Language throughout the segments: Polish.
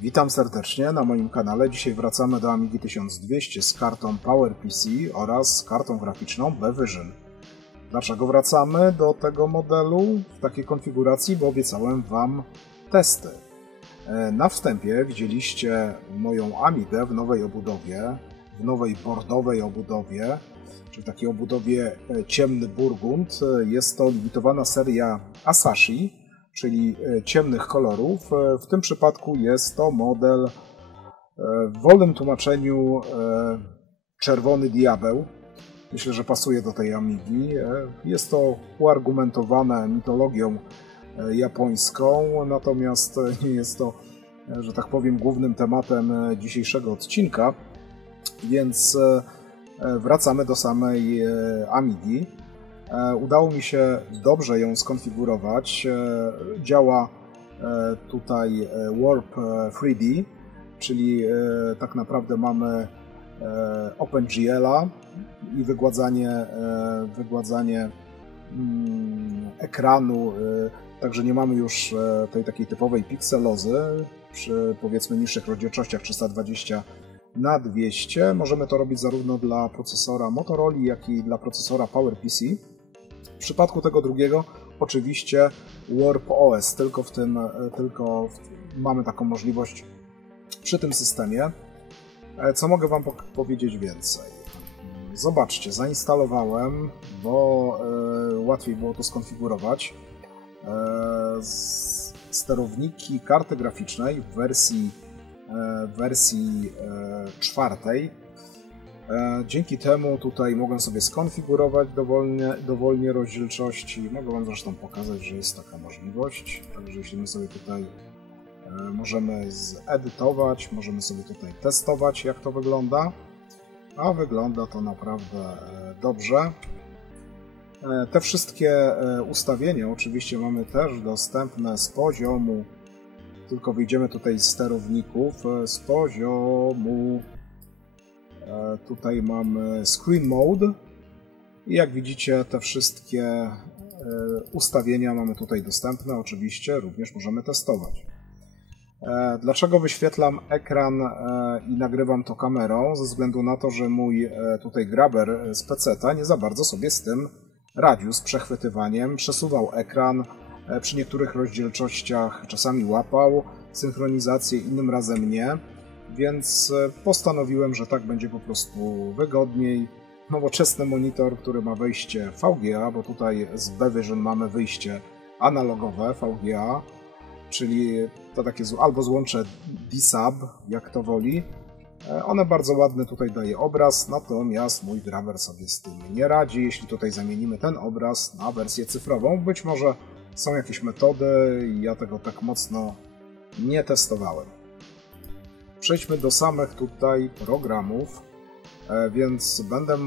Witam serdecznie na moim kanale. Dzisiaj wracamy do Amigi 1200 z kartą PowerPC oraz z kartą graficzną Bevision. Dlaczego wracamy do tego modelu w takiej konfiguracji? Bo obiecałem Wam testy. Na wstępie widzieliście moją Amigę w nowej obudowie, w nowej bordowej obudowie, czy w takiej obudowie ciemny burgund. Jest to limitowana seria Asahi, czyli ciemnych kolorów. W tym przypadku jest to model w wolnym tłumaczeniu czerwony diabeł. Myślę, że pasuje do tej Amigi. Jest to uargumentowane mitologią japońską, natomiast nie jest to, że tak powiem, głównym tematem dzisiejszego odcinka, więc wracamy do samej Amigi. Udało mi się dobrze ją skonfigurować. Działa tutaj Warp 3D, czyli tak naprawdę mamy OpenGL-a i wygładzanie ekranu, także nie mamy już tej takiej typowej pikselozy przy, powiedzmy, niższych rozdzielczościach 320x200. Możemy to robić zarówno dla procesora Motorola, jak i dla procesora PowerPC. W przypadku tego drugiego oczywiście Warp OS, tylko mamy taką możliwość przy tym systemie. Co mogę Wam powiedzieć więcej? Zobaczcie, zainstalowałem, bo łatwiej było to skonfigurować, sterowniki karty graficznej w wersji czwartej. Dzięki temu tutaj mogę sobie skonfigurować dowolnie rozdzielczości. Mogę Wam zresztą pokazać, że jest taka możliwość. Także jeśli my sobie tutaj możemy zedytować, możemy sobie tutaj testować, jak to wygląda. A wygląda to naprawdę dobrze. Te wszystkie ustawienia oczywiście mamy też dostępne z poziomu, tylko wyjdziemy tutaj z sterowników, z poziomu. Tutaj mamy Screen Mode i jak widzicie, te wszystkie ustawienia mamy tutaj dostępne. Oczywiście również możemy testować. Dlaczego wyświetlam ekran i nagrywam to kamerą? Ze względu na to, że mój tutaj grabber z PC-ta nie za bardzo sobie z tym radził, z przechwytywaniem. Przesuwał ekran, przy niektórych rozdzielczościach czasami łapał synchronizację, innym razem nie. Więc postanowiłem, że tak będzie po prostu wygodniej. Nowoczesny monitor, który ma wejście VGA, bo tutaj z Bevision mamy wyjście analogowe VGA, czyli to takie albo złącze D-Sub, jak to woli. One bardzo ładny tutaj daje obraz, natomiast mój grabber sobie z tym nie radzi. Jeśli tutaj zamienimy ten obraz na wersję cyfrową, być może są jakieś metody, ja tego tak mocno nie testowałem. Przejdźmy do samych tutaj programów, więc będę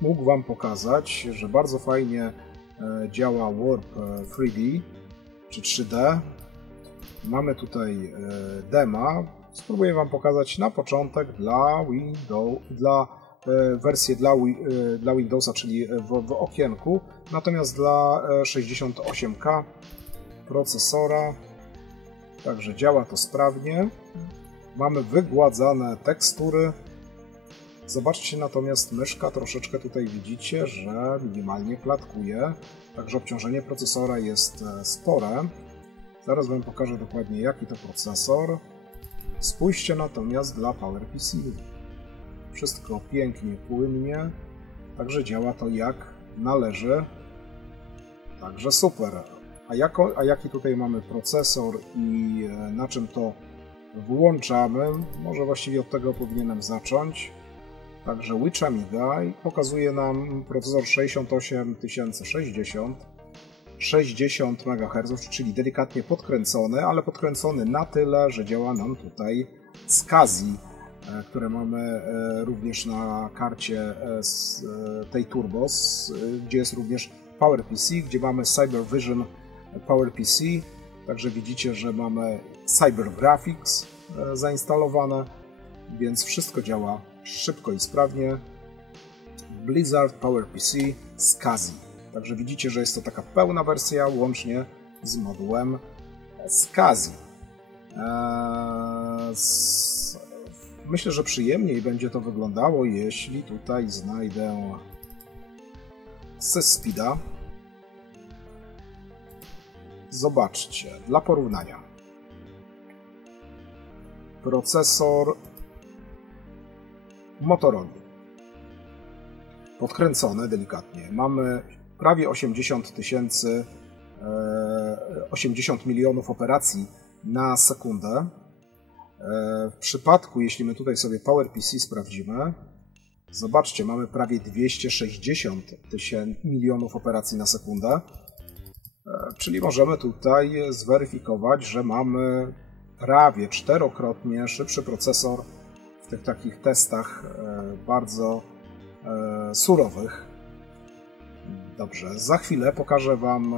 mógł Wam pokazać, że bardzo fajnie działa Warp 3D czy 3D. Mamy tutaj dema. Spróbuję Wam pokazać na początek wersję dla Windowsa, czyli w okienku, natomiast dla 68K procesora. Także działa to sprawnie. Mamy wygładzane tekstury. Zobaczcie natomiast, myszka troszeczkę tutaj widzicie, że minimalnie klatkuje, także obciążenie procesora jest spore. Zaraz Wam pokażę dokładnie, jaki to procesor. Spójrzcie natomiast dla PowerPC. Wszystko pięknie, płynnie, także działa to jak należy. Także super. A jaki tutaj mamy procesor i na czym to włączamy? Może właściwie od tego powinienem zacząć. Także Which Amiga pokazuje nam procesor 68060, 60 MHz, czyli delikatnie podkręcony, ale podkręcony na tyle, że działa nam tutaj SCSI, które mamy również na karcie tej Turbo, gdzie jest również PowerPC, gdzie mamy CyberVision PowerPC. Także widzicie, że mamy CyberGraphics zainstalowane, więc wszystko działa szybko i sprawnie. Blizzard PowerPC SCSI. Także widzicie, że jest to taka pełna wersja łącznie z modułem SCSI. Myślę, że przyjemniej będzie to wyglądało, jeśli tutaj znajdę Speeda. Zobaczcie, dla porównania. Procesor Motorola. Podkręcone delikatnie. Mamy prawie 80 milionów operacji na sekundę. W przypadku, jeśli my tutaj sobie PowerPC sprawdzimy, zobaczcie, mamy prawie 260 milionów operacji na sekundę, czyli możemy tutaj zweryfikować, że mamy prawie 4-krotnie szybszy procesor w tych takich testach bardzo surowych. Dobrze, za chwilę pokażę Wam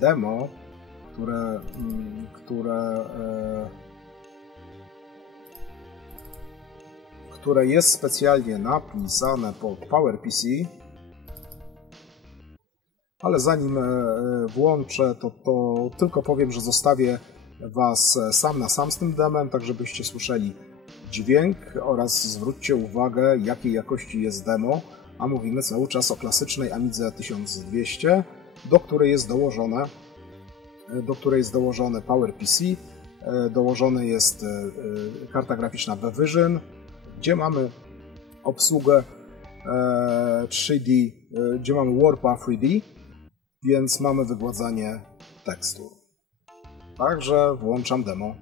demo, które jest specjalnie napisane pod PowerPC, ale zanim włączę, to tylko powiem, że zostawię Was sam na sam z tym demem, tak żebyście słyszeli dźwięk oraz zwróćcie uwagę, jakiej jakości jest demo, a mówimy cały czas o klasycznej Amidze 1200, do której jest dołożone PowerPC, dołożona jest karta graficzna Bevision, gdzie mamy obsługę 3D, gdzie mamy Warpa 3D, więc mamy wygładzanie tekstur. Także włączam demo.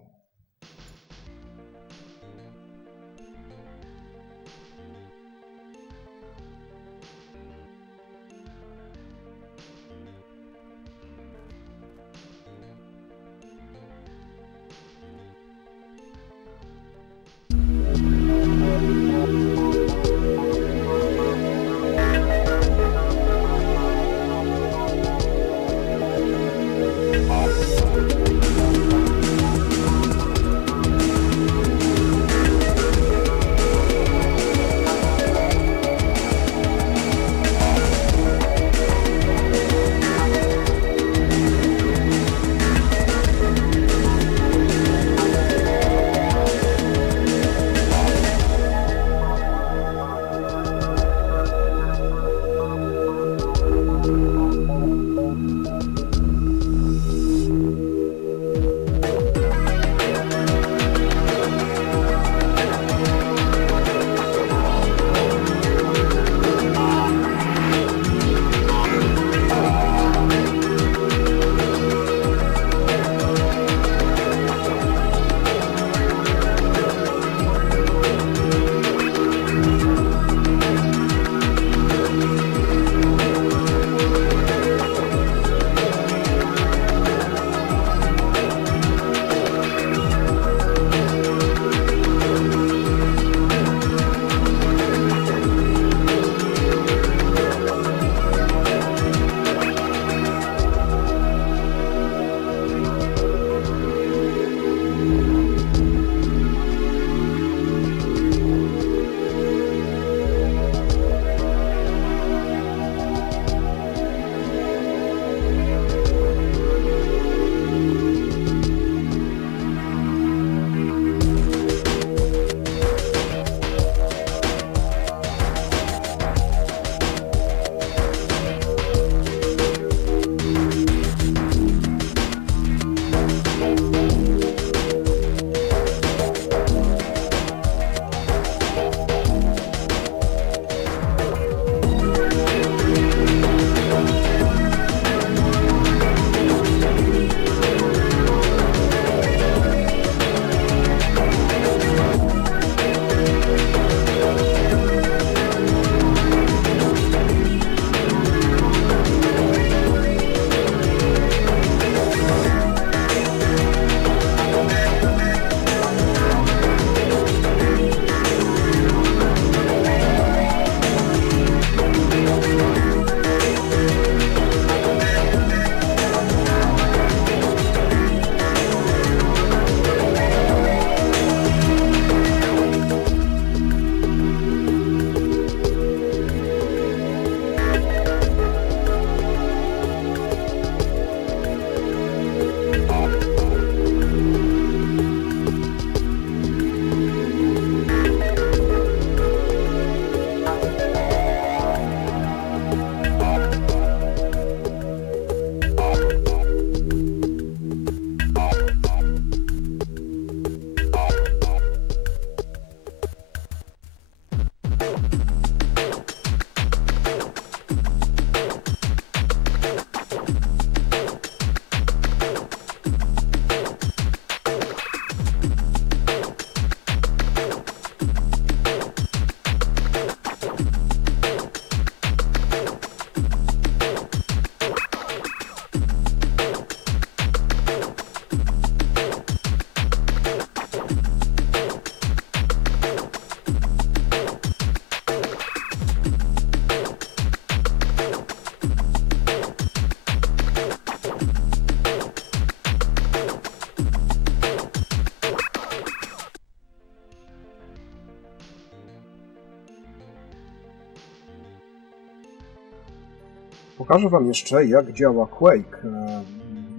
pokażę Wam jeszcze, jak działa Quake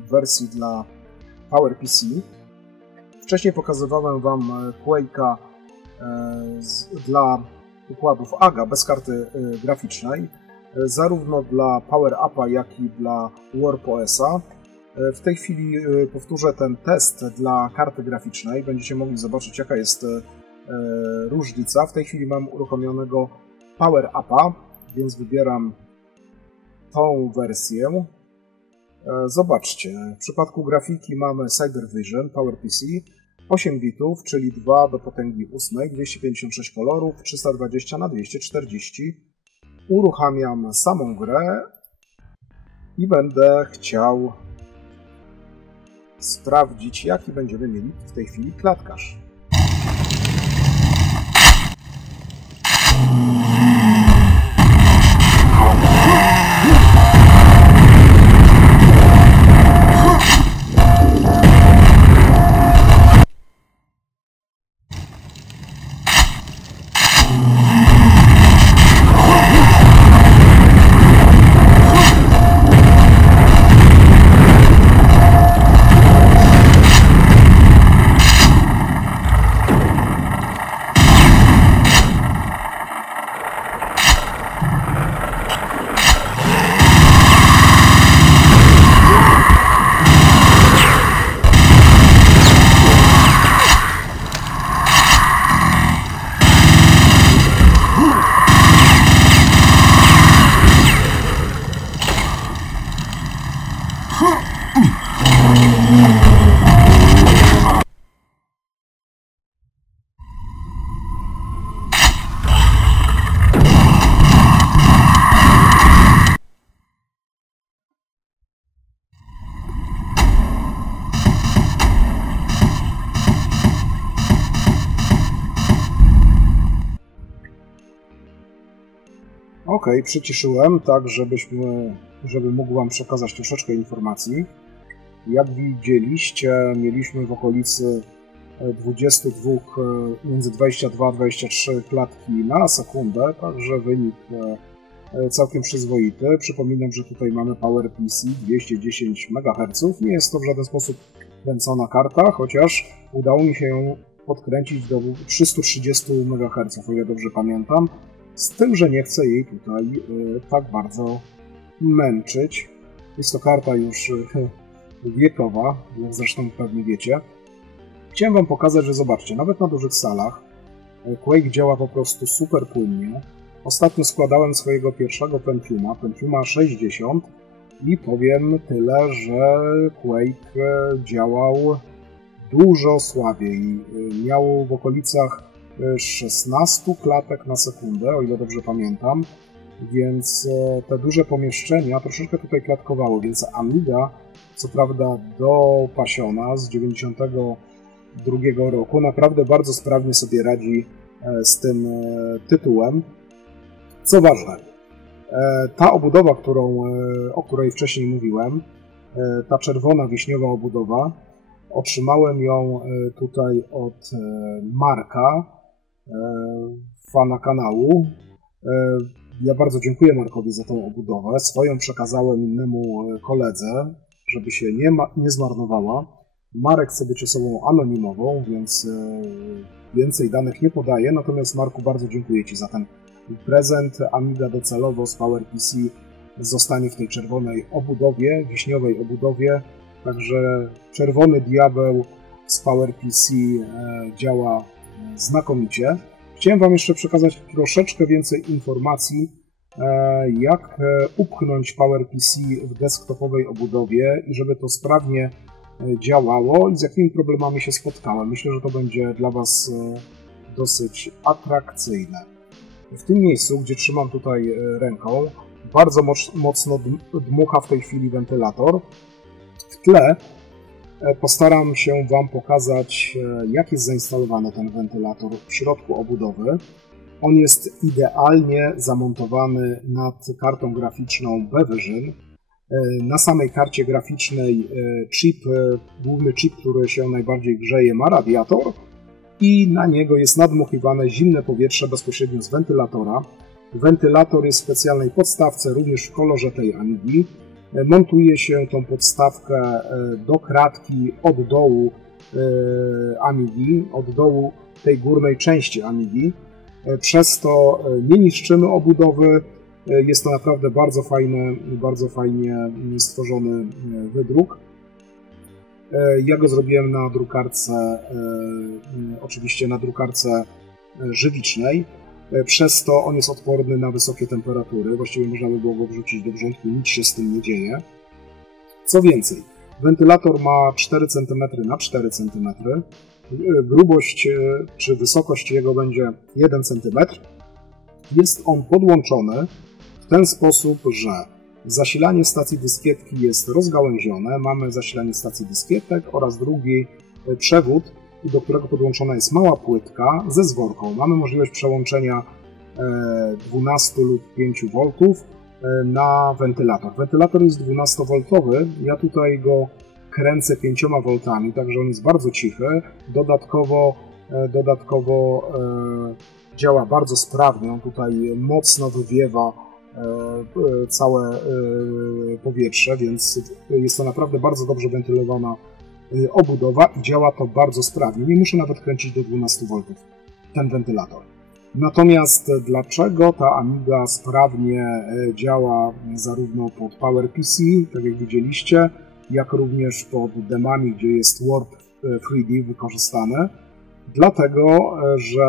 w wersji dla PowerPC. Wcześniej pokazywałem Wam Quake'a dla układów AGA bez karty graficznej, zarówno dla PowerUp'a, jak i dla WarpOS-a. W tej chwili powtórzę ten test dla karty graficznej. Będziecie mogli zobaczyć, jaka jest różnica. W tej chwili mam uruchomionego PowerUp'a, więc wybieram tą wersję. Zobaczcie, w przypadku grafiki mamy CyberVision PowerPC 8 bitów, czyli 2 do potęgi 8, 256 kolorów, 320 na 240. Uruchamiam samą grę i będę chciał sprawdzić, jaki będziemy mieli w tej chwili klatkarz. Ok, przyciszyłem, tak żeby mógł Wam przekazać troszeczkę informacji. Jak widzieliście, mieliśmy w okolicy 22, między 22 a 23 klatki na sekundę, także wynik całkiem przyzwoity. Przypominam, że tutaj mamy PowerPC 210 MHz. Nie jest to w żaden sposób kręcona karta, chociaż udało mi się ją podkręcić do 330 MHz, o ile dobrze pamiętam. Z tym, że nie chcę jej tutaj tak bardzo męczyć. Jest to karta już wiekowa, jak zresztą pewnie wiecie. Chciałem Wam pokazać, że zobaczcie, nawet na dużych salach Quake działa po prostu super płynnie. Ostatnio składałem swojego pierwszego Pentiuma 60 i powiem tyle, że Quake działał dużo słabiej. Miał w okolicach 16 klatek na sekundę, o ile dobrze pamiętam, więc te duże pomieszczenia troszeczkę tutaj klatkowały, więc Amiga, co prawda dopasiona z 92 roku, naprawdę bardzo sprawnie sobie radzi z tym tytułem. Co ważne, ta obudowa, o której wcześniej mówiłem, ta czerwona wiśniowa obudowa, otrzymałem ją tutaj od Marka, fana kanału. Ja bardzo dziękuję Markowi za tą obudowę. Swoją przekazałem innemu koledze, żeby się nie zmarnowała. Marek chce być osobą anonimową, więc więcej danych nie podaję. Natomiast Marku, bardzo dziękuję Ci za ten prezent. Amiga docelowo z PowerPC zostanie w tej czerwonej obudowie, wiśniowej obudowie. Także czerwony diabeł z PowerPC działa znakomicie. Chciałem Wam jeszcze przekazać troszeczkę więcej informacji, jak upchnąć PowerPC w desktopowej obudowie i żeby to sprawnie działało i z jakimi problemami się spotkałem. Myślę, że to będzie dla Was dosyć atrakcyjne. W tym miejscu, gdzie trzymam tutaj ręką, bardzo mocno dmucha w tej chwili wentylator. W tle postaram się Wam pokazać, jak jest zainstalowany ten wentylator w środku obudowy. On jest idealnie zamontowany nad kartą graficzną Bevision. Na samej karcie graficznej główny chip, który się najbardziej grzeje, ma radiator i na niego jest nadmuchiwane zimne powietrze bezpośrednio z wentylatora. Wentylator jest w specjalnej podstawce, również w kolorze tej Amigi. Montuje się tą podstawkę do kratki od dołu Amigi, od dołu tej górnej części Amigi. Przez to nie niszczymy obudowy. Jest to naprawdę bardzo fajnie stworzony wydruk. Ja go zrobiłem na drukarce, oczywiście na drukarce żywicznej. Przez to on jest odporny na wysokie temperatury. Właściwie można by było go wrzucić do wrzątku, nic się z tym nie dzieje. Co więcej, wentylator ma 4 cm na 4 cm. Grubość czy wysokość jego będzie 1 cm. Jest on podłączony w ten sposób, że zasilanie stacji dyskietki jest rozgałęzione. Mamy zasilanie stacji dyskietek oraz drugi przewód, do którego podłączona jest mała płytka ze zworką. Mamy możliwość przełączenia 12 lub 5 V na wentylator. Wentylator jest 12V. Ja tutaj go kręcę 5 V, także on jest bardzo cichy. Dodatkowo działa bardzo sprawnie. On tutaj mocno wywiewa całe powietrze, więc jest to naprawdę bardzo dobrze wentylowana obudowa i działa to bardzo sprawnie. Nie muszę nawet kręcić do 12V ten wentylator. Natomiast dlaczego ta Amiga sprawnie działa zarówno pod PowerPC, tak jak widzieliście, jak również pod demami, gdzie jest Warp 3D wykorzystane? Dlatego, że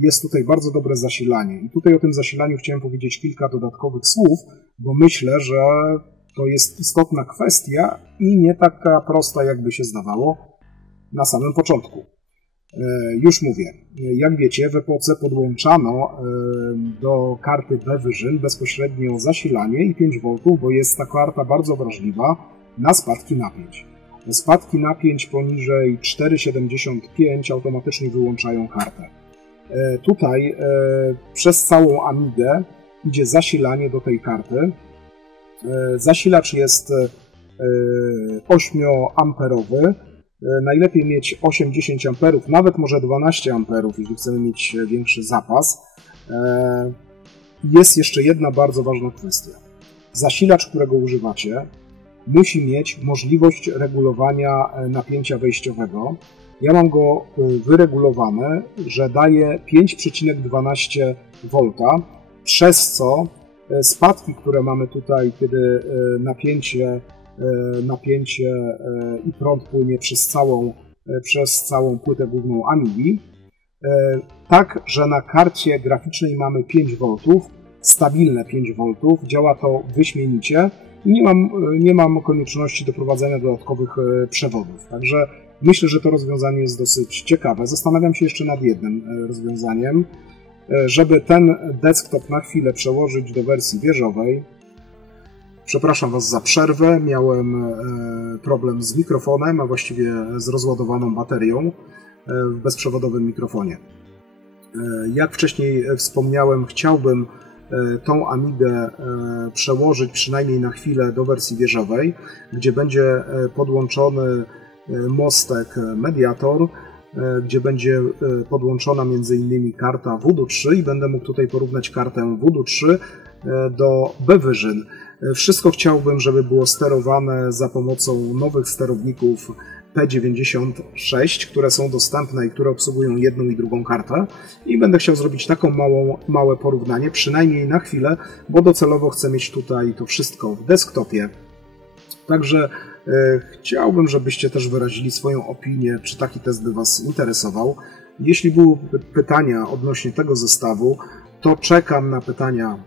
jest tutaj bardzo dobre zasilanie. I tutaj o tym zasilaniu chciałem powiedzieć kilka dodatkowych słów, bo myślę, że to jest istotna kwestia i nie taka prosta, jakby się zdawało na samym początku. Już mówię, jak wiecie, w epoce podłączano do karty Bevision bezpośrednio zasilanie i 5V, bo jest ta karta bardzo wrażliwa na spadki napięć. Spadki napięć poniżej 4,75 automatycznie wyłączają kartę. Tutaj przez całą Amigę idzie zasilanie do tej karty. Zasilacz jest 8-amperowy. Najlepiej mieć 8-10 amperów, nawet może 12 amperów, jeśli chcemy mieć większy zapas. Jest jeszcze jedna bardzo ważna kwestia. Zasilacz, którego używacie, musi mieć możliwość regulowania napięcia wejściowego. Ja mam go wyregulowany, że daje 5,12 V, przez co spadki, które mamy tutaj, kiedy napięcie i prąd płynie przez całą płytę główną Amigi, tak, że na karcie graficznej mamy 5V, stabilne 5V, działa to wyśmienicie i nie mam konieczności doprowadzenia dodatkowych przewodów. Także myślę, że to rozwiązanie jest dosyć ciekawe. Zastanawiam się jeszcze nad jednym rozwiązaniem, żeby ten desktop na chwilę przełożyć do wersji wieżowej. Przepraszam Was za przerwę, miałem problem z mikrofonem, a właściwie z rozładowaną baterią w bezprzewodowym mikrofonie. Jak wcześniej wspomniałem, chciałbym tą Amigę przełożyć przynajmniej na chwilę do wersji wieżowej, gdzie będzie podłączony mostek Mediator, gdzie będzie podłączona m.in. karta Voodoo 3 i będę mógł tutaj porównać kartę Voodoo 3 do Bevision. Wszystko chciałbym, żeby było sterowane za pomocą nowych sterowników P96, które są dostępne i które obsługują jedną i drugą kartę. I będę chciał zrobić taką małe porównanie, przynajmniej na chwilę, bo docelowo chcę mieć tutaj to wszystko w desktopie. Także chciałbym, żebyście też wyrazili swoją opinię, czy taki test by Was interesował. Jeśli były pytania odnośnie tego zestawu, to czekam na pytania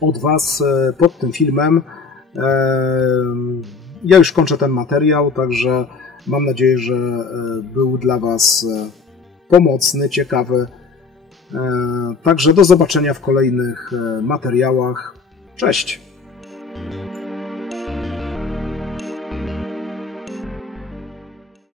od Was pod tym filmem. Ja już kończę ten materiał, także mam nadzieję, że był dla Was pomocny, ciekawy. Także do zobaczenia w kolejnych materiałach. Cześć!